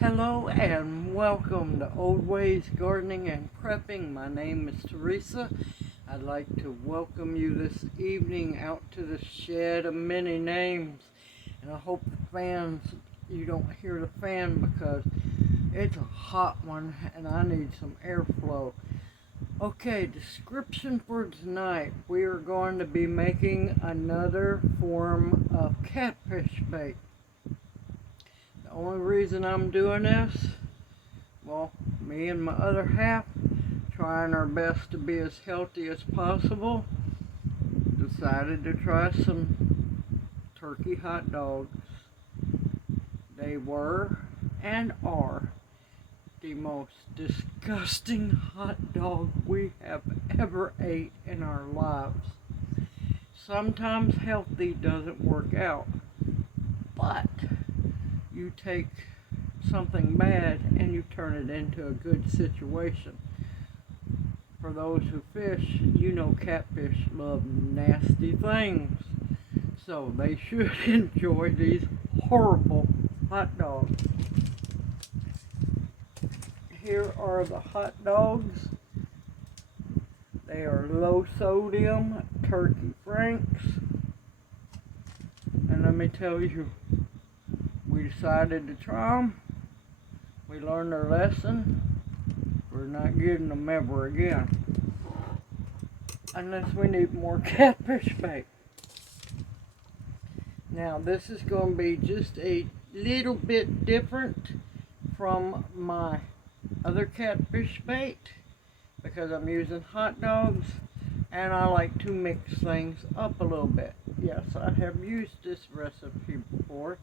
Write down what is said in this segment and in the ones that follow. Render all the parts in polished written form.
Hello and welcome to Old Ways Gardening and Prepping. My name is Teresa. I'd like to welcome you this evening out to the shed of many names. And I hope you don't hear the fan because it's a hot one and I need some airflow. Okay, description for tonight. We are going to be making another form of catfish bait. The only reason I'm doing this, well, me and my other half, trying our best to be as healthy as possible, decided to try some turkey hot dogs. They were and are the most disgusting hot dog we have ever ate in our lives. Sometimes healthy doesn't work out, but you take something bad and you turn it into a good situation. For those who fish, you know catfish love nasty things, so they should enjoy these horrible hot dogs. Here are the hot dogs. They are low sodium turkey franks, and let me tell you, we decided to try them. We learned our lesson. We're not getting them ever again. Unless we need more catfish bait. Now this is going to be just a little bit different from my other catfish bait because I'm using hot dogs and I like to mix things up a little bit. Yes, I have used this recipe before.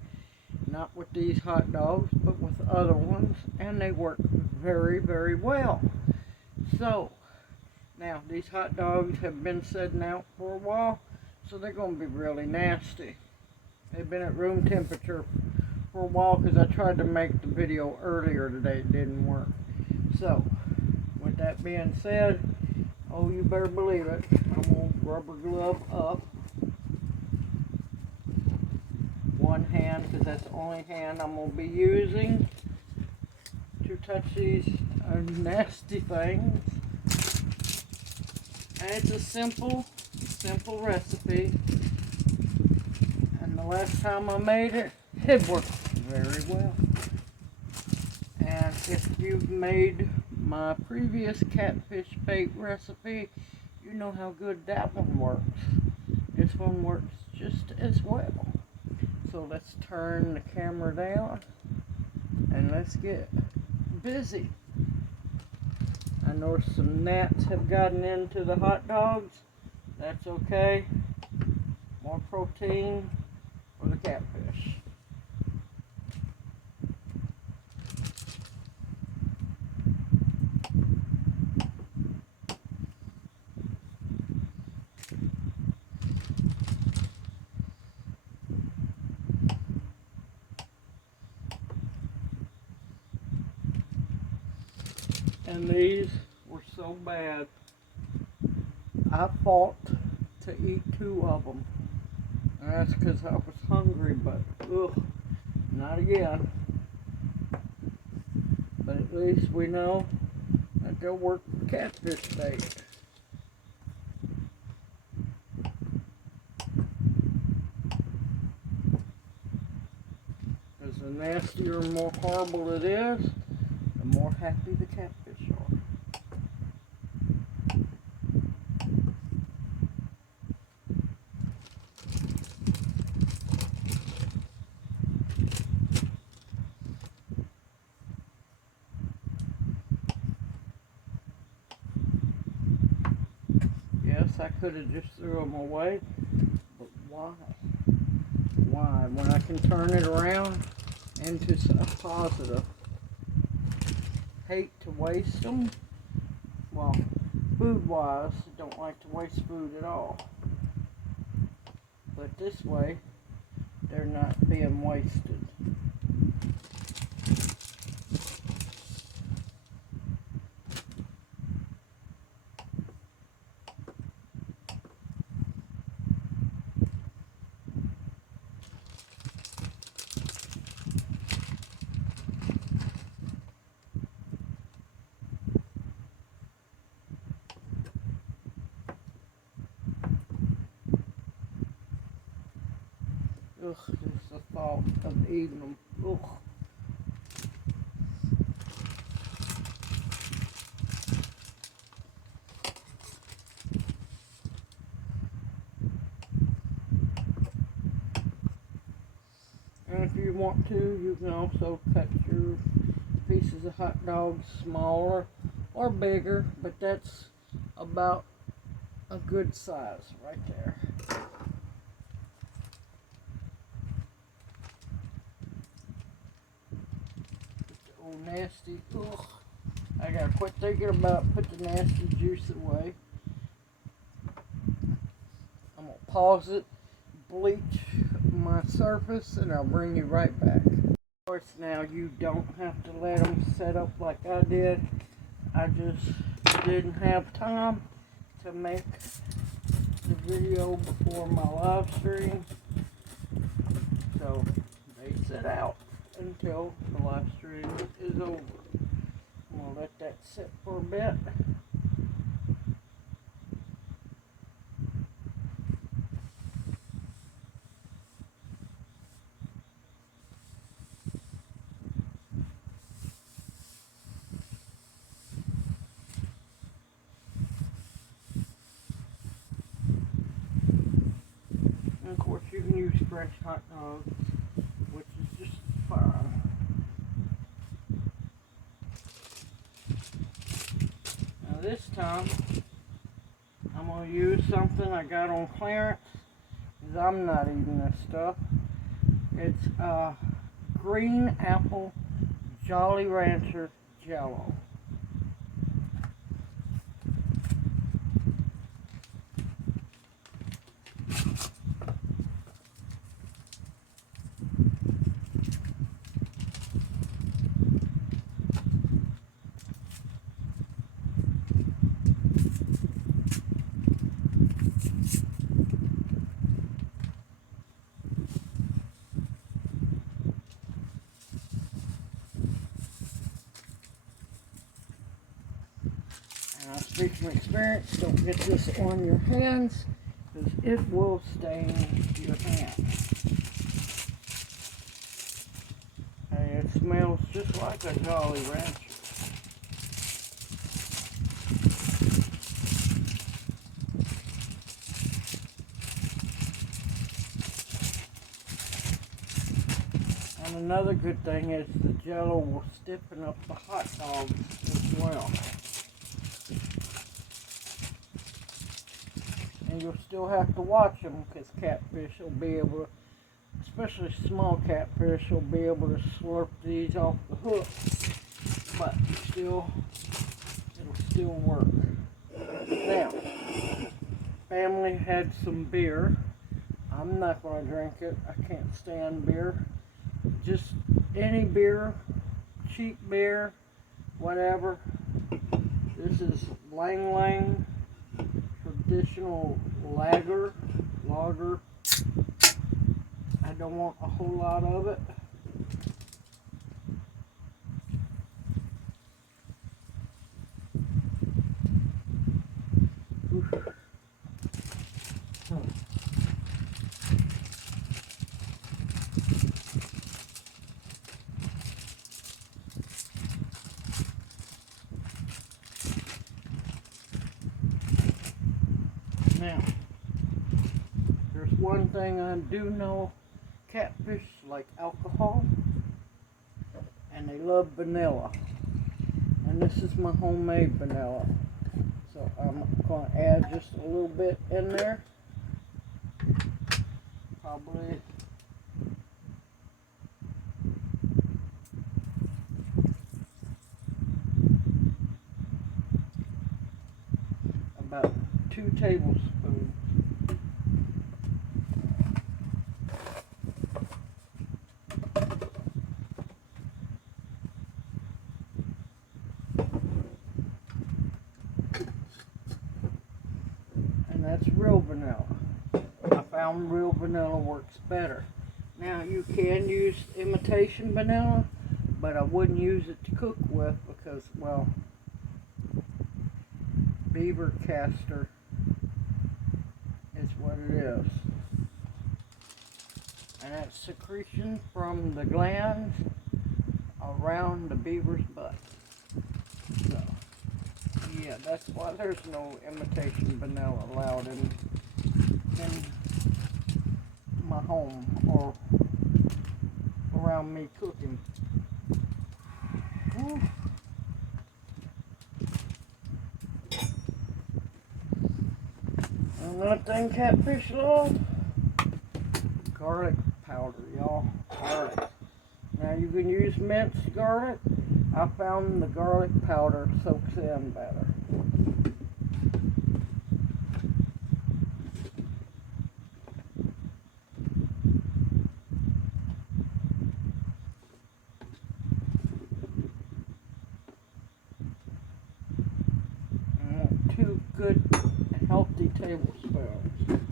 Not with these hot dogs, but with other ones, and they work very, very well. So, now these hot dogs have been sitting out for a while, so they're going to be really nasty. They've been at room temperature for a while because I tried to make the video earlier today. It didn't work. So, with that being said, oh, you better believe it, I'm going to rubber glove up one hand because that's the only hand I'm going to be using to touch these nasty things. And it's a simple recipe, and the last time I made it, it worked very well. And if you've made my previous catfish bait recipe, you know how good that one works. This one works just as well. So let's turn the camera down and let's get busy. I know some gnats have gotten into the hot dogs. That's okay. More protein for the catfish. And these were so bad, I fought to eat 2 of them. And that's because I was hungry, but ugh, not again. But at least we know that they'll work for catfish bait. Because the nastier and more horrible it is, the more happy the catfish are. Yes, I could have just threw them away, but why? Why? When I can turn it around into a positive. Hate to waste them. Well, food-wise, don't like to waste food at all. But this way, they're not being wasted. Ugh, just the thought of eating them. Ugh. And if you want to, you can also cut your pieces of hot dogs smaller or bigger, but that's about a good size right there. Oh, nasty. Ugh. I gotta quit thinking about put the nasty juice away. I'm gonna pause it, bleach my surface, and I'll bring you right back. Of course, now you don't have to let them set up like I did. I just didn't have time to make the video before my live stream, so they sit out until the live stream is over. I'm gonna let that sit for a bit. And of course, you can use fresh hot dogs, which is just fine. Now this time, I'm going to use something I got on clearance, because I'm not eating this stuff. It's green apple Jolly Rancher jello. Speak from experience, don't get this on your hands because it will stain your hands. Hey, it smells just like a Jolly Rancher. And another good thing is the jello will stiffen up the hot dogs as well. And you'll still have to watch them because catfish will be able to, especially small catfish, will be able to slurp these off the hook, but still, it'll still work. Now, family had some beer. I'm not going to drink it. I can't stand beer. Just any beer, cheap beer, whatever. This is Lang Lang traditional lager. I don't want a whole lot of it. Now, there's one thing I do know. Catfish like alcohol, and they love vanilla. And this is my homemade vanilla. So I'm going to add just a little bit in there. Probably about 2 tablespoons. And that's real vanilla. I found real vanilla works better. Now you can use imitation vanilla, but I wouldn't use it to cook with because, well, beaver castor is what it is. and that's secretion from the glands around the beaver's butt. So, yeah, that's why there's no imitation vanilla allowed in my home or around me cooking. Whew. Another thing catfish love, garlic powder, y'all. Garlic. Now you can use minced garlic. I found the garlic powder soaks in better. I want 2 good healthy tablespoons.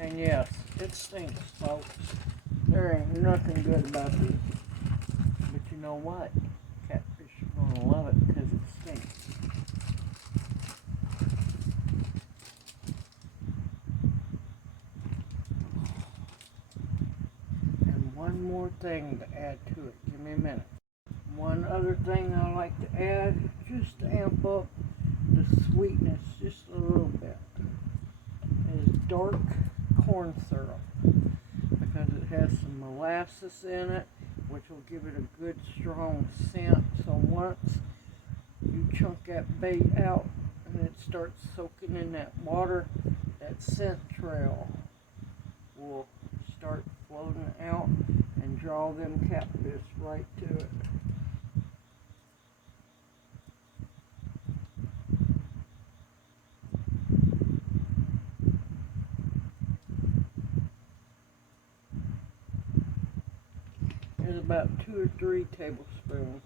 And yes, it stinks, folks. There ain't nothing good about this. But you know what? Catfish are gonna love it because it stinks. And one more thing to add to it. Give me a minute. One other thing I like to add, just to amp up the sweetness just a little bit, is dark corn syrup, because it has some molasses in it, which will give it a good strong scent. So once you chunk that bait out and it starts soaking in that water, that scent trail will start floating out and draw them catfish right to it. There's about 2 or 3 tablespoons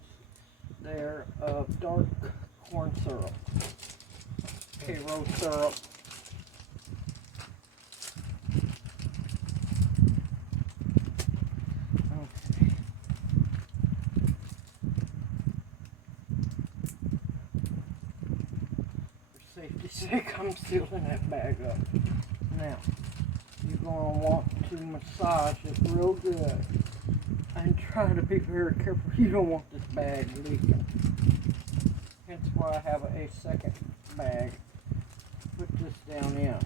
there of dark corn syrup, Karo syrup. Okay. For safety's sake, I'm sealing that bag up. Now, you're going to want to massage it real good. And try to be very careful. You don't want this bag leaking. Hence why I have a second bag. Put this down in.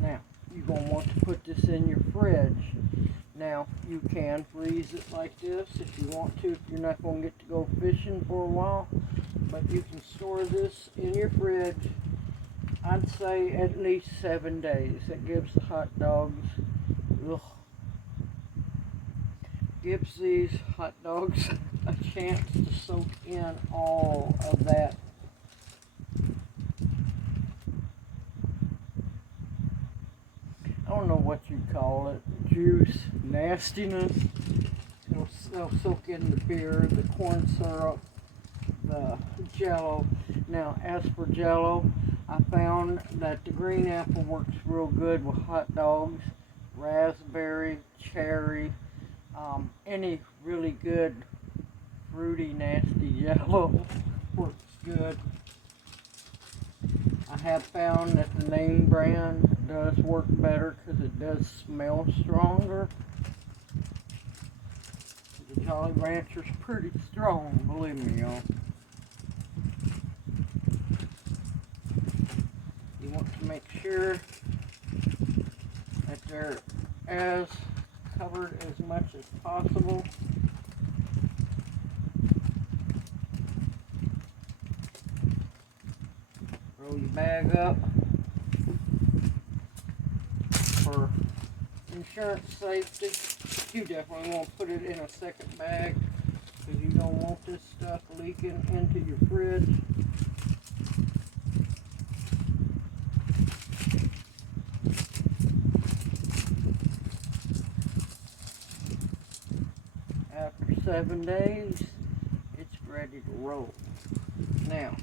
Now, you're going to want to put this in your fridge. Now, you can freeze it like this if you want to, if you're not going to get to go fishing for a while. But you can store this in your fridge, I'd say at least 7 days. That gives the hot dogs, gives these hot dogs a chance to soak in all of that I don't know what you call it, juice, nastiness. It'll soak in the beer, the corn syrup, the jello. Now, as for jello, I found that the green apple works real good with hot dogs, raspberry, cherry, any really good fruity, nasty jello works good. I have found that the name brand does work better because it does smell stronger. The Jolly Rancher's pretty strong, believe me, y'all. You want to make sure that they're as covered as much as possible. Roll your bag up. For insurance safety, you definitely want to put it in a second bag because you don't want this stuff leaking into your fridge. After 7 days, it's ready to roll. Now,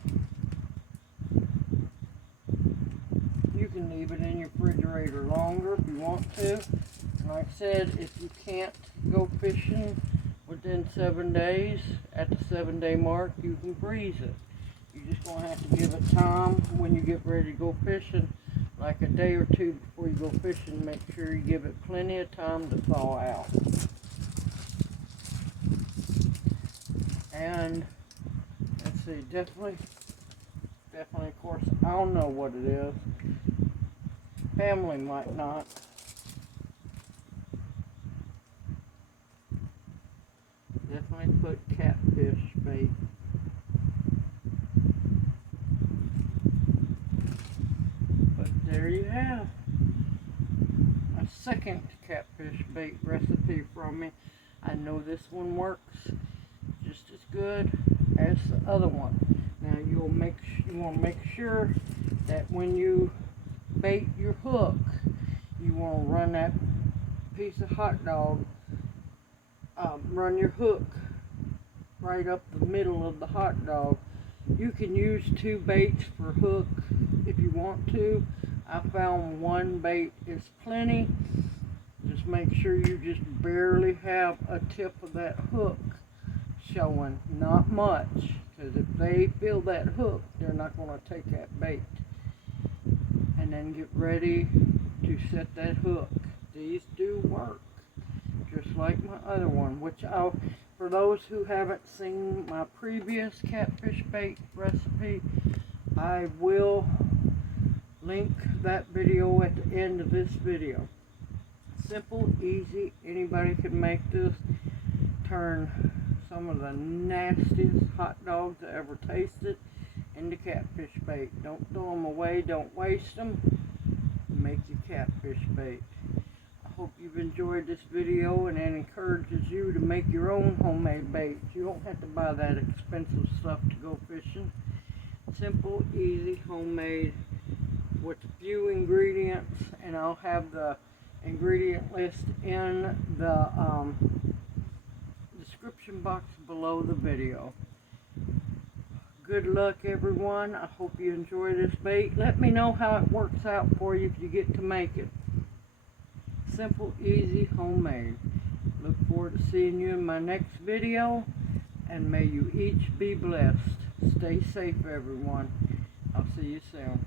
you can leave it in your fridge refrigerator longer if you want to. And like I said, if you can't go fishing within 7 days, at the 7-day mark, you can freeze it. You just gonna have to give it time when you get ready to go fishing, like a day or two before you go fishing. Make sure you give it plenty of time to thaw out. And let's see, definitely, of course, I don't know what it is. Family might not. Definitely put Catfish Bait. But there you have a second Catfish Bait recipe from me. I know this one works just as good as the other one. Now you want to make sure that when you bait your hook, you want to run that piece of hot dog, run your hook right up the middle of the hot dog. You can use 2 baits per hook if you want to. I found 1 bait is plenty. Just make sure you just barely have a tip of that hook showing, not much, because if they feel that hook, they're not going to take that bait. And then get ready to set that hook. These do work, just like my other one, which for those who haven't seen my previous Catfish Bait recipe, I will link that video at the end of this video. Simple, easy, anybody can make this. Turn some of the nastiest hot dogs I ever tasted into Catfish Bait. Don't throw them away, don't waste them. Make your Catfish Bait. I hope you've enjoyed this video and it encourages you to make your own homemade bait. You don't have to buy that expensive stuff to go fishing. Simple, easy, homemade with a few ingredients, and I'll have the ingredient list in the description box below the video. Good luck, everyone. I hope you enjoy this bait. Let me know how it works out for you if you get to make it. Simple, easy, homemade. Look forward to seeing you in my next video, and may you each be blessed. Stay safe, everyone. I'll see you soon.